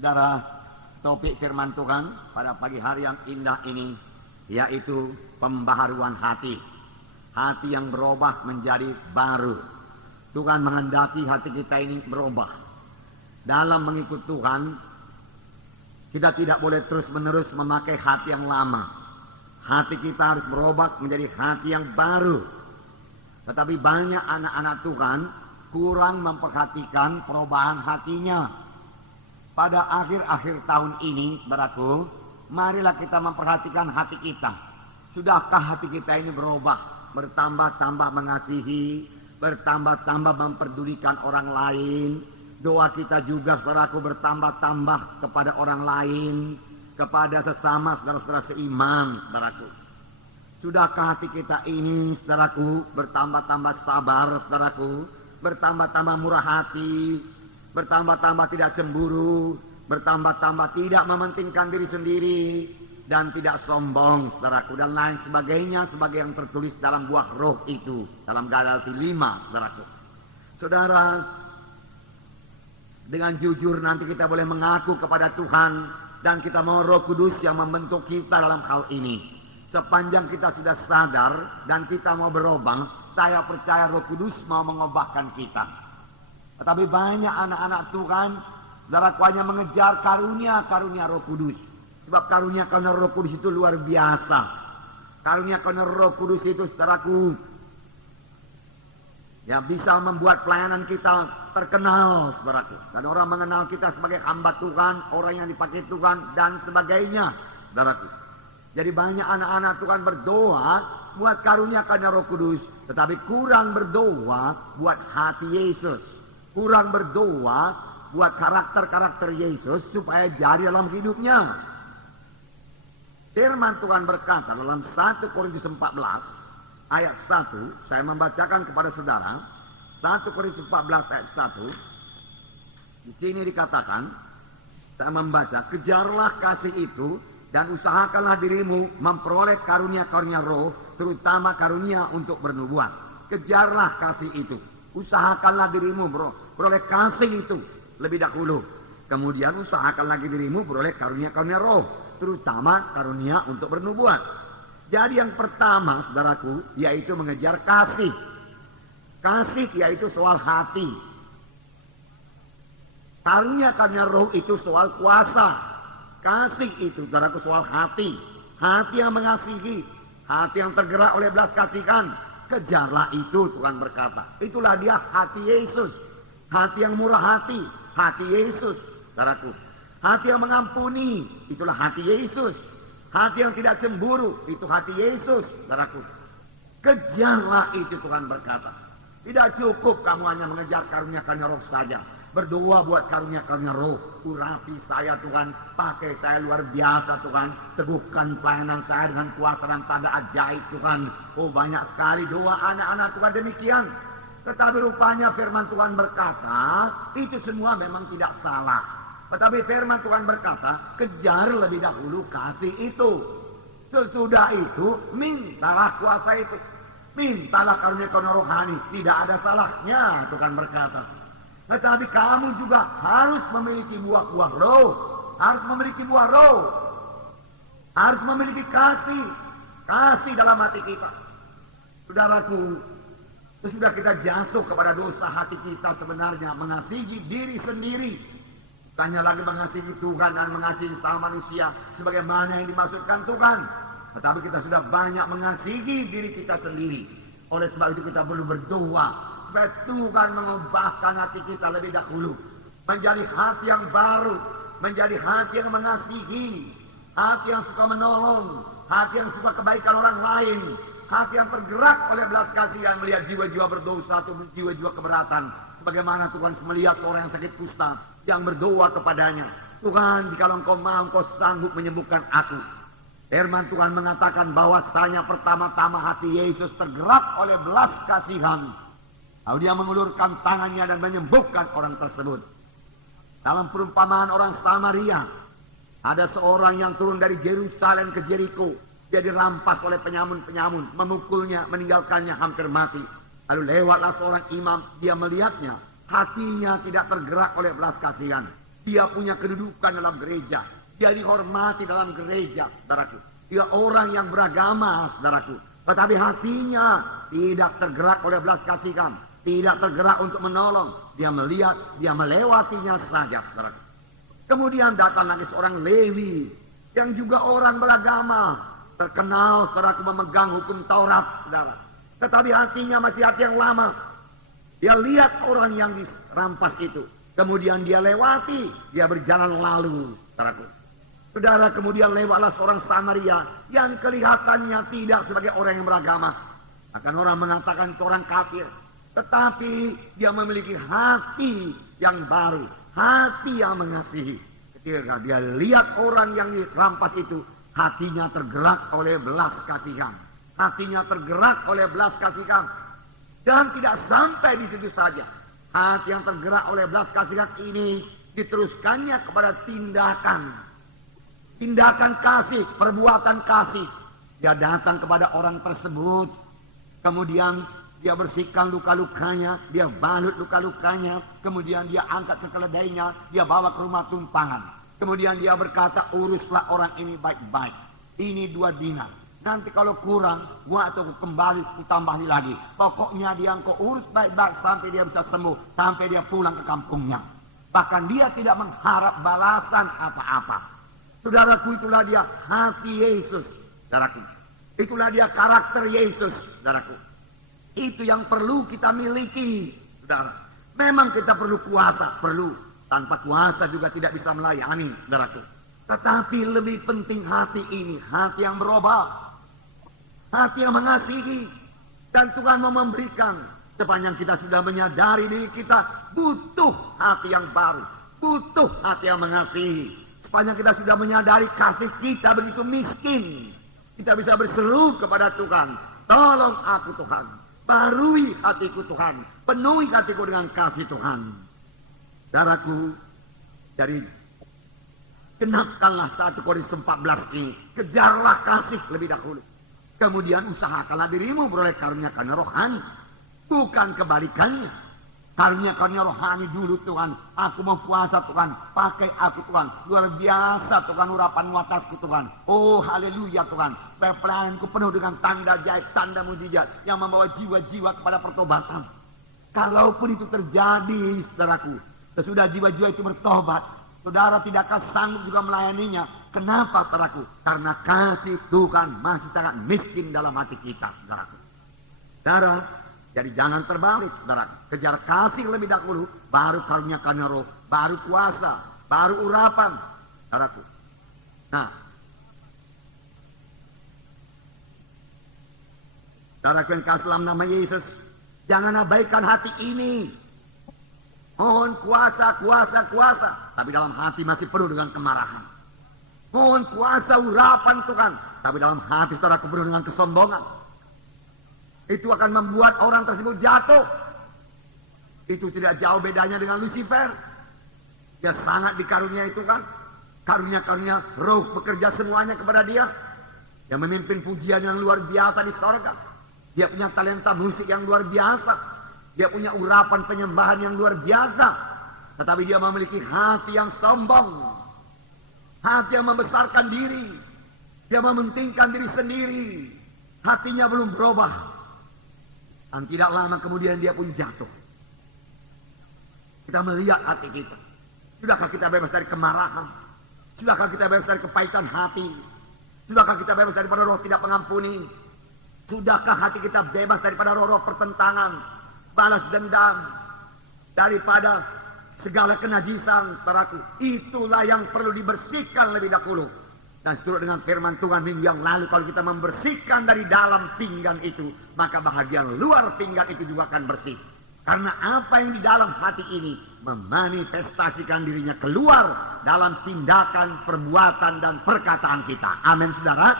Saudara, topik firman Tuhan pada pagi hari yang indah ini yaitu pembaharuan hati. Hati yang berubah menjadi baru. Tuhan menghendaki hati kita ini berubah. Dalam mengikut Tuhan, kita tidak boleh terus-menerus memakai hati yang lama. Hati kita harus berubah menjadi hati yang baru. Tetapi banyak anak-anak Tuhan kurang memperhatikan perubahan hatinya. Pada akhir-akhir tahun ini, saudaraku, marilah kita memperhatikan hati kita. Sudahkah hati kita ini berubah? Bertambah-tambah mengasihi, bertambah-tambah memperdulikan orang lain. Doa kita juga, saudaraku, bertambah-tambah kepada orang lain, kepada sesama saudara-saudara seiman, saudaraku. Sudahkah hati kita ini, saudaraku, bertambah-tambah sabar, saudaraku, bertambah-tambah murah hati, bertambah-tambah tidak cemburu, bertambah-tambah tidak mementingkan diri sendiri, dan tidak sombong, saudaraku, dan lain sebagainya, sebagai yang tertulis dalam buah roh itu, dalam Galati 5, saudaraku. Saudara, dengan jujur nanti kita boleh mengaku kepada Tuhan, dan kita mau Roh Kudus yang membentuk kita dalam hal ini. Sepanjang kita sudah sadar dan kita mau berubah, saya percaya Roh Kudus mau mengubahkan kita. Tetapi banyak anak-anak Tuhan, saudaraku, hanya mengejar karunia-karunia Roh Kudus. Sebab karunia-karunia Roh Kudus itu luar biasa. Karunia-karunia Roh Kudus itu, saudaraku, ya bisa membuat pelayanan kita terkenal, saudaraku. Dan orang mengenal kita sebagai hamba Tuhan, orang yang dipakai Tuhan, dan sebagainya, saudaraku. Jadi banyak anak-anak Tuhan berdoa buat karunia-karunia Roh Kudus, tetapi kurang berdoa buat hati Yesus. Kurang berdoa buat karakter-karakter Yesus supaya jadi dalam hidupnya. Firman Tuhan berkata dalam 1 Korintus 14 ayat 1, saya membacakan kepada saudara, 1 Korintus 14 ayat 1, di sini dikatakan, saya membaca, kejarlah kasih itu dan usahakanlah dirimu memperoleh karunia-karunia roh, terutama karunia untuk bernubuat. Kejarlah kasih itu, usahakanlah dirimu beroleh kasih itu lebih dahulu. Kemudian usahakan lagi dirimu beroleh karunia-karunia roh, terutama karunia untuk bernubuat. Jadi yang pertama, saudaraku, yaitu mengejar kasih. Kasih yaitu soal hati. Karunia-karunia roh itu soal kuasa. Kasih itu, saudaraku, soal hati. Hati yang mengasihi, hati yang tergerak oleh belas kasihan. Kejarlah itu, Tuhan berkata. Itulah dia hati Yesus. Hati yang murah hati Yesus, saudaraku. Hati yang mengampuni, itulah hati Yesus. Hati yang tidak cemburu, itu hati Yesus, saudaraku. Kejarlah itu, Tuhan berkata. Tidak cukup kamu hanya mengejar karunia-karunia roh saja. Berdoa buat karunia-karunia roh. Urapi saya, Tuhan, pakai saya luar biasa, Tuhan. Teguhkan pelayanan saya dengan kuasa dan tanda ajaib, Tuhan. Oh, banyak sekali doa anak-anak Tuhan demikian. Tetapi rupanya firman Tuhan berkata, itu semua memang tidak salah. Tetapi firman Tuhan berkata, kejar lebih dahulu kasih itu. Sesudah itu, mintalah kuasa itu. Mintalah karunia-karunia rohani. Tidak ada salahnya, Tuhan berkata. Tetapi kamu juga harus memiliki buah-buah roh. Harus memiliki buah roh. Harus memiliki kasih. Kasih dalam hati kita. Saudaraku, sesudah kita jatuh kepada dosa, hati kita sebenarnya mengasihi diri sendiri. Bukannya lagi mengasihi Tuhan dan mengasihi sama manusia sebagaimana yang dimaksudkan Tuhan. Tetapi kita sudah banyak mengasihi diri kita sendiri. Oleh sebab itu kita perlu berdoa supaya Tuhan mengubahkan hati kita lebih dahulu. Menjadi hati yang baru. Menjadi hati yang mengasihi. Hati yang suka menolong. Hati yang suka kebaikan orang lain. Hati yang tergerak oleh belas kasihan melihat jiwa-jiwa berdosa atau jiwa-jiwa keberatan. Bagaimana Tuhan melihat seorang yang sakit kusta, yang berdoa kepadanya, Tuhan, jikalau engkau mau, engkau sanggup menyembuhkan aku. Firman Tuhan mengatakan bahwasanya pertama-tama hati Yesus tergerak oleh belas kasihan. Lalu dia mengulurkan tangannya dan menyembuhkan orang tersebut. Dalam perumpamaan orang Samaria, ada seorang yang turun dari Yerusalem ke Jericho. Dia dirampas oleh penyamun-penyamun, memukulnya, meninggalkannya hampir mati. Lalu lewatlah seorang imam, dia melihatnya, hatinya tidak tergerak oleh belas kasihan. Dia punya kedudukan dalam gereja. Dia dihormati dalam gereja, saudaraku. Dia orang yang beragama, saudaraku. Tetapi hatinya tidak tergerak oleh belas kasihan. Tidak tergerak untuk menolong. Dia melihat, dia melewatinya saja, saudaraku. Kemudian datang lagi seorang Lewi. Yang juga orang beragama. Terkenal, saudaraku, memegang hukum Taurat, saudara. Tetapi hatinya masih hati yang lama. Dia lihat orang yang dirampas itu. Kemudian dia lewati, dia berjalan lalu, saudaraku. Saudara, kemudian lewatlah seorang Samaria yang kelihatannya tidak sebagai orang yang beragama. Akan orang mengatakan itu orang kafir. Tetapi dia memiliki hati yang baru, hati yang mengasihi. Ketika dia lihat orang yang dirampas itu, hatinya tergerak oleh belas kasihan. Hatinya tergerak oleh belas kasihan. Dan tidak sampai di situ saja. Hati yang tergerak oleh belas kasihan ini diteruskannya kepada tindakan. Tindakan kasih, perbuatan kasih. Dia datang kepada orang tersebut. Kemudian dia bersihkan luka-lukanya. Dia balut luka-lukanya. Kemudian dia angkat ke keledainya. Dia bawa ke rumah tumpangan. Kemudian dia berkata, uruslah orang ini baik-baik. Ini 2 dinar. Nanti kalau kurang, gua atau kembali kutambahi lagi. Pokoknya dia engkau urus baik-baik sampai dia bisa sembuh. Sampai dia pulang ke kampungnya. Bahkan dia tidak mengharap balasan apa-apa. Saudaraku, itulah dia hati Yesus. Saudaraku, itulah dia karakter Yesus. Saudaraku, itu yang perlu kita miliki. Saudara, memang kita perlu kuasa. Perlu. Tanpa kuasa juga tidak bisa melayani. Saudaraku, tetapi lebih penting hati ini. Hati yang berubah. Hati yang mengasihi. Dan Tuhan mau memberikan. Sepanjang kita sudah menyadari diri kita butuh hati yang baru. Butuh hati yang mengasihi. Sepanjang kita sudah menyadari kasih kita begitu miskin. Kita bisa berseru kepada Tuhan. Tolong aku Tuhan. Barui hatiku Tuhan. Penuhi hatiku dengan kasih Tuhan. Saudaraku, dari genapkanlah 1 Korintus 14 ini. Kejarlah kasih lebih dahulu. Kemudian usahakanlah dirimu beroleh karunia-karunia rohani. Bukan kebalikannya. Karunia-karunia rohani dulu Tuhan. Aku mau puasa Tuhan. Pakai aku Tuhan. Luar biasa Tuhan urapanmu atasku Tuhan. Oh haleluya Tuhan. Supaya pelayanku penuh dengan tanda ajaib, tanda mujizat. Yang membawa jiwa-jiwa kepada pertobatan. Kalaupun itu terjadi saudaraku. Sesudah jiwa-jiwa itu bertobat. Saudara tidak akan sanggup juga melayaninya. Kenapa saudaraku? Karena kasih Tuhan masih sangat miskin dalam hati kita, saudaraku. Saudara, jadi jangan terbalik, saudara. Kejar kasih lebih dahulu, baru karunia-karunia roh, baru kuasa, baru urapan, saudaraku. Nah, saudaraku yang kasih dalam nama Yesus, jangan abaikan hati ini. Mohon kuasa, kuasa, kuasa. Tapi dalam hati masih penuh dengan kemarahan. Mohon kuasa urapan Tuhan. Tapi dalam hati saudaraku penuh dengan kesombongan. Itu akan membuat orang tersebut jatuh. Itu tidak jauh bedanya dengan Lucifer. Dia sangat dikaruniai Tuhan. Karunia-karunia roh bekerja semuanya kepada dia. Dia memimpin pujian yang luar biasa di sorga. Dia punya talenta musik yang luar biasa. Dia punya urapan penyembahan yang luar biasa. Tetapi dia memiliki hati yang sombong. Hati yang membesarkan diri. Dia mementingkan diri sendiri. Hatinya belum berubah. Dan tidak lama kemudian dia pun jatuh. Kita melihat hati kita. Sudahkah kita bebas dari kemarahan? Sudahkah kita bebas dari kepahitan hati? Sudahkah kita bebas daripada roh tidak pengampuni? Sudahkah hati kita bebas daripada roh-roh pertentangan? Balas dendam, daripada segala kenajisan, saudaraku. Itulah yang perlu dibersihkan lebih dahulu. Dan seturut dengan firman Tuhan minggu yang lalu, kalau kita membersihkan dari dalam pinggan itu, maka bahagian luar pinggan itu juga akan bersih. Karena apa yang di dalam hati ini memanifestasikan dirinya keluar dalam tindakan, perbuatan, dan perkataan kita. Amin, saudara.